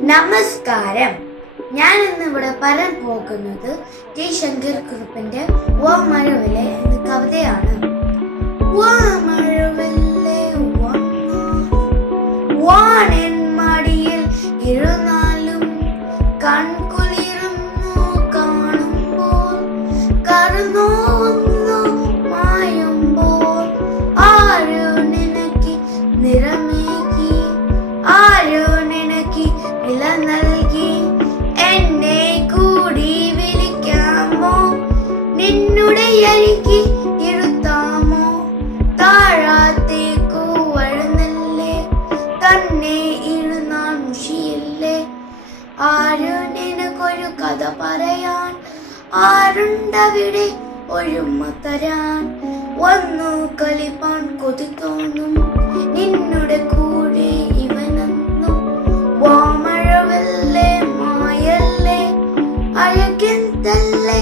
നമസ്കാരം. ഞാൻ ഇന്ന് ഇവിടെ പറയാൻ പോകുന്നത് ടി ശങ്കർ കുറുപ്പിന്റെ ഓ മഴവിലെ എന്ന കവിതയാണ്. ഓ മഴവിലെ വാനിൻ മടിയിൽ ഇരുന്നാലും കൺകുളിരുന്നു കാണുമ്പോൾ കറുന്നോന്നു മായുമ്പോൾ ആരു നിനക്ക് നിറമേകി ആരു നിനക്ക് നില നൽകി എന്നെ കൂടി വിളിക്കാമോ നിന്നുടെ അരികി ഇരുത്താമോ താഴാത്തേക്കു വഴുന്നല്ലേ തന്നെ ഇരുന്നാൽ മുഷിയില്ലേ ആരു നിനക്കൊരു കഥ പറയാൻ ആരുണ്ടവിടെ ഒരുമ തരാൻ വന്നു കളിപ്പാൻ കൊതി തോന്നും നിന്നുടെ കൂടെ ഇവനെന്നും വാമഴവല്ലേ മായല്ലേ അഴകെന്തല്ലേ